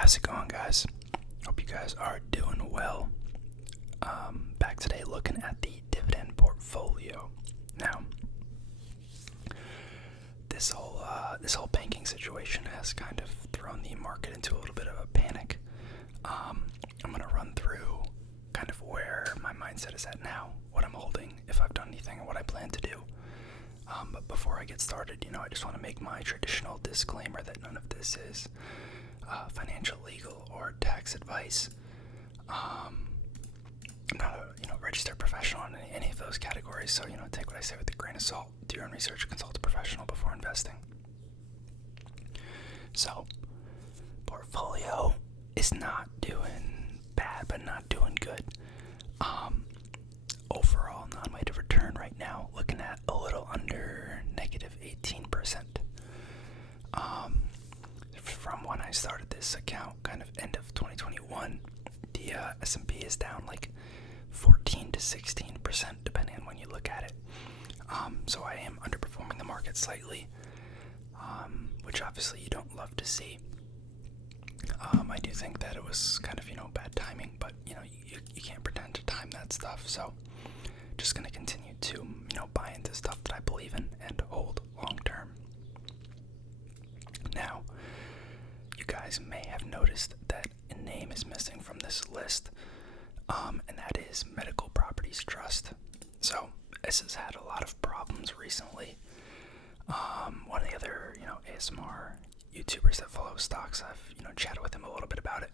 How's it going, guys? Hope you guys are doing well. Back today looking at the dividend portfolio. Now, this whole banking situation has kind of thrown the market into a little bit of a panic. I'm gonna run through kind of where my mindset is at now, what I'm holding, if I've done anything, and what I plan to do. But before I get started, I just want to make my traditional disclaimer that none of this is financial, legal, or tax advice. I'm not a registered professional in any of those categories, so take what I say with a grain of salt. Do your own research, consult a professional before investing. So, portfolio is not doing bad, but not doing good. Overall non-weighted return right now looking at a little under negative 18%. From when I started this account, kind of end of 2021, the S&P is down like 14 to 16%, depending on when you look at it. So I am underperforming the market slightly, which obviously you don't love to see. I do think that it was kind of, bad timing, but, you can't pretend to time that stuff. So just going to continue to, buy into stuff that I believe in and hold long term. Now, you guys may have noticed that a name is missing from this list, and that is Medical Properties Trust. So this has had a lot of problems recently. One of the other, ASMR YouTubers that follow stocks, I've, chatted with him a little bit about it.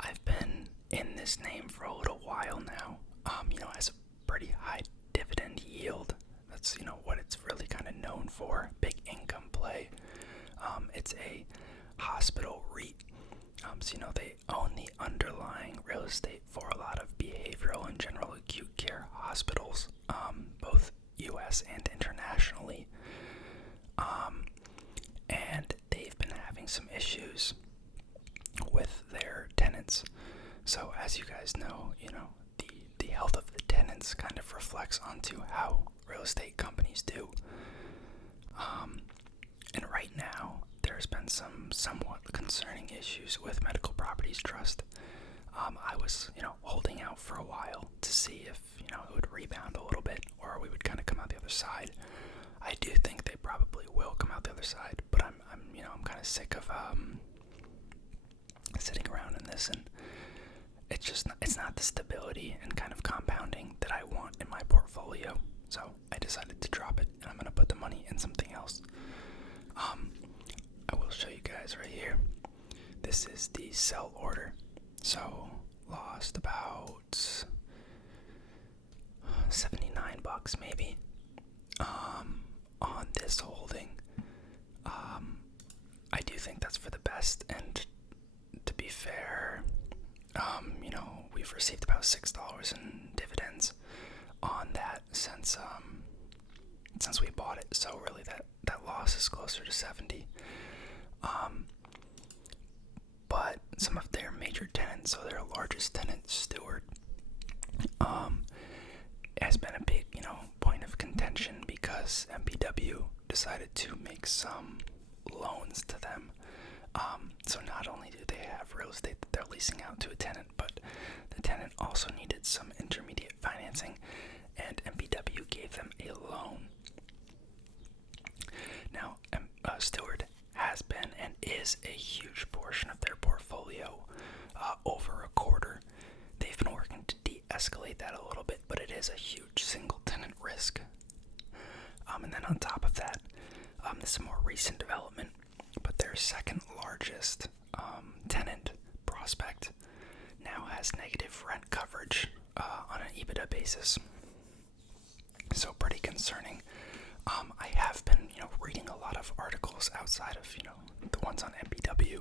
I've been in this name for a little while now. Has a pretty high dividend yield. That's, what it's really kind of known for. Big income play. It's a hospital REIT. So, they own the underlying real estate for a lot of behavioral and general acute care hospitals, both U.S. and internationally. And they've been having some issues with their tenants. So as you guys know, the health of the tenants kind of reflects onto how real estate companies do. And right now, there's been some somewhat concerning issues with Medical Properties Trust. I was, holding out for a while to see if, it would rebound a little bit or we would kind of come out the other side. I do think they probably will come out the other side, but I'm kind of sick of sitting around in this, and it's not the stability and kind of compounding that I want in my portfolio. So I decided to drop it, and I'm going to put the money in something else. I will show you guys right here. This is the sell order. So lost about $79 maybe on this holding. I do think that's for the best, and to be fair, we've received about $6 in dividends on that since we bought it. So really that loss is closer to 70. But some of their major tenants, so their largest tenant, Stewart, has been a big, point of contention because MPW decided to make some loans to them. So not only do they have real estate that they're leasing out to a tenant, but the tenant also needed some intermediate financing, and MPW gave them a loan. Now, Stewart has been and is a huge portion of their portfolio, over a quarter. They've been working to de-escalate that a little bit, but it is a huge single tenant risk. And then on top of that, this is a more recent development, but their second largest tenant, Prospect, now has negative rent coverage on an EBITDA basis. So pretty concerning. I have been, reading a lot of articles outside of, the ones on MPW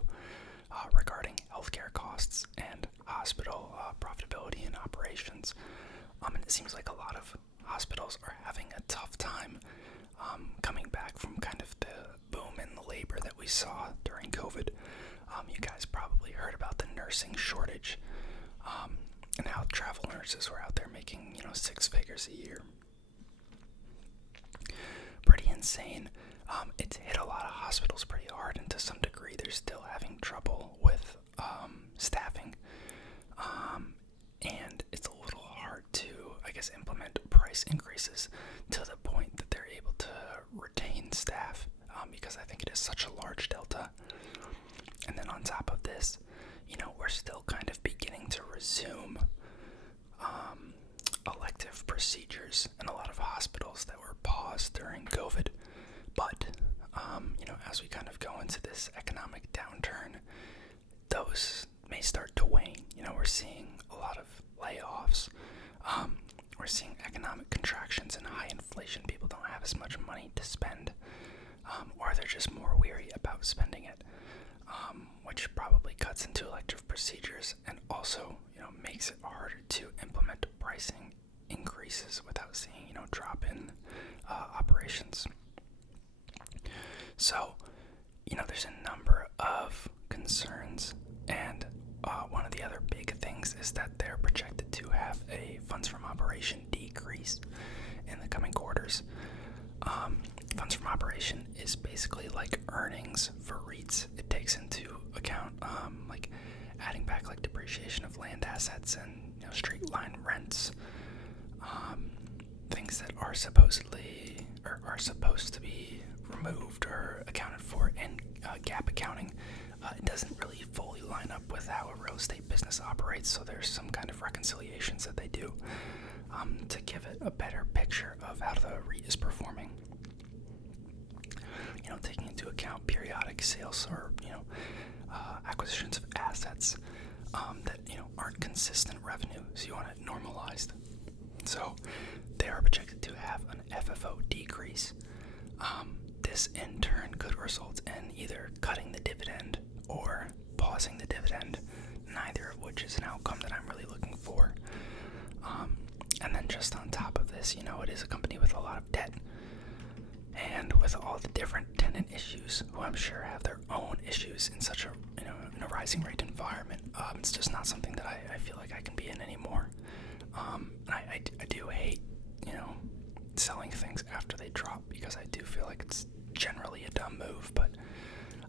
regarding healthcare costs and hospital profitability and operations. And it seems like a lot of hospitals are having a tough time coming back from kind of the boom in the labor that we saw during COVID. You guys probably heard about the nursing shortage, and how travel nurses were out there making, 6 figures a year. Pretty insane. It's hit a lot of hospitals pretty hard, and to some degree they're still having on top of this, we're still kind of beginning to resume elective procedures in a lot of hospitals that were paused during COVID. But, as we kind of go into this economic downturn, those may start to wane. We're seeing a lot of layoffs. We're seeing economic contractions and high inflation. People don't have as much money to spend, or they're just more weary about spending it, which probably cuts into elective procedures and also, makes it harder to implement pricing increases without seeing, drop in operations. So, there's a number of concerns, and one of the other big things is that they're projected to have a funds from operation decrease in the coming quarters. Funds from operation is basically like earnings for REITs. It takes into account like adding back like depreciation of land assets and straight line rents, things that are supposed to be removed or accounted for in GAAP accounting. It doesn't really fully line up with how a real estate business operates, so there's some kind of reconciliations that they do to give it a better picture of how the REIT is performing. Taking into account periodic sales or acquisitions of assets that aren't consistent revenue, so you want it normalized. So they are projected to have an FFO decrease. This in turn could result in either cutting the dividend or pausing the dividend, neither of which is an outcome that I'm really looking for. And then just on top of this, it is a company with a lot of debt, and with all the different tenant issues, who I'm sure have their own issues in such a in a rising rate environment. It's just not something that I feel like I can be in anymore. I do hate selling things after they drop, because I do feel like it's generally a dumb move, but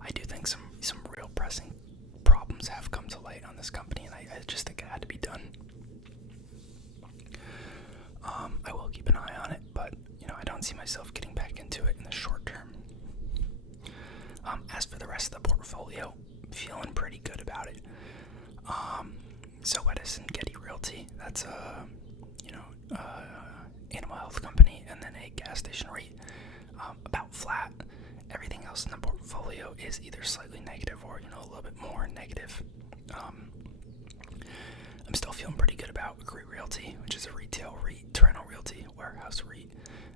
I do think some real pressing problems have come to light on this company, and I just think it had to be done. I will keep an eye on it, but I don't see myself getting back into it in the short term. As for the rest of the portfolio, feeling pretty good about it. So Edison Getty Realty, that's a animal health company, and then a gas station REIT, about flat. Everything else in the portfolio is either slightly negative or a little bit more negative. I'm still feeling pretty good about Agree Realty, which is a retail REIT, Toronto Realty, Warehouse REIT,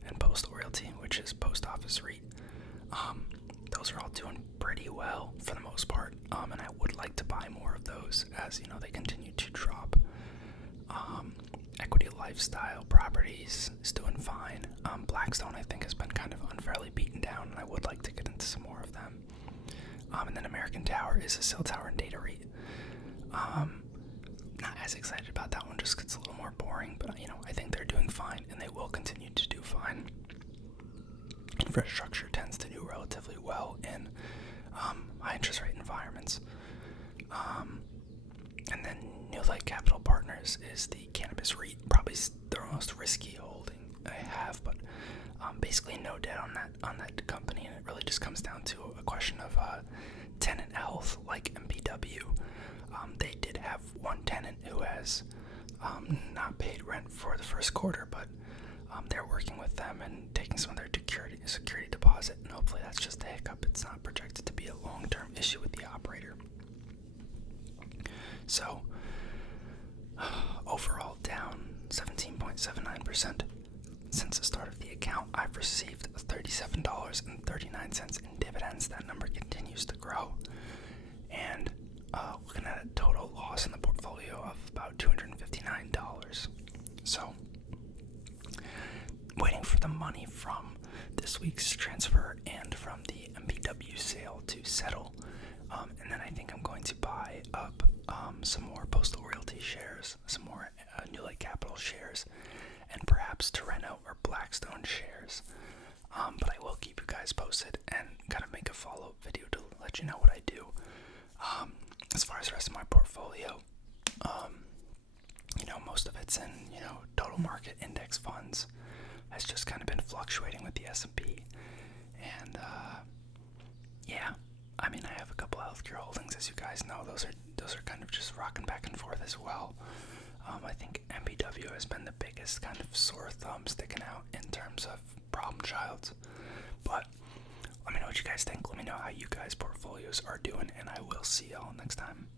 and Postal Realty, which is Post Office REIT. Those are all doing pretty well for the most part, and I would like to buy more of those as they continue to drop. Equity Lifestyle Properties is doing fine. Blackstone, I think, has been kind of unfairly beaten down, and I would like to get into some more of them. And then American Tower is a cell tower and data REIT. Not as excited about that one, just 'cause it's a little more boring, but I think they're doing fine, and they will continue to do fine. Infrastructure tends to do relatively well in high interest rate environments. And then New Light Capital Partners is the cannabis REIT, probably the most risky holding I have, but basically no debt on that company, and it really just comes down to a question of tenant health, like MPW. They did have one tenant who has not paid rent for the first quarter, but they're working with them and taking some of their security deposit, and hopefully that's just a hiccup. It's not projected to be a long-term issue with the operator. So, overall down 17.79%. Since the start of the account, I've received $37.39 in dividends. That number continues to grow. And looking at a total loss in the portfolio of about $259. So, waiting for the money from this week's transfer and from the MPW sale to settle. And then I think I'm going to buy up some more Postal Realty shares, some more New Light Capital shares, and perhaps Toronto or Blackstone shares. But I will keep you guys posted and kind of make a follow-up video to let you know what I do. As far as the rest of my portfolio, most of it's in, total market index funds. Has just kind of been fluctuating with the S&P. And, yeah, I mean, I have a couple healthcare holdings, as you guys know. Those are kind of just rocking back and forth as well. I think MPW has been the biggest kind of sore thumb sticking out in terms of problem childs. But let me know what you guys think. Let me know how you guys' portfolios are doing, and I will see y'all next time.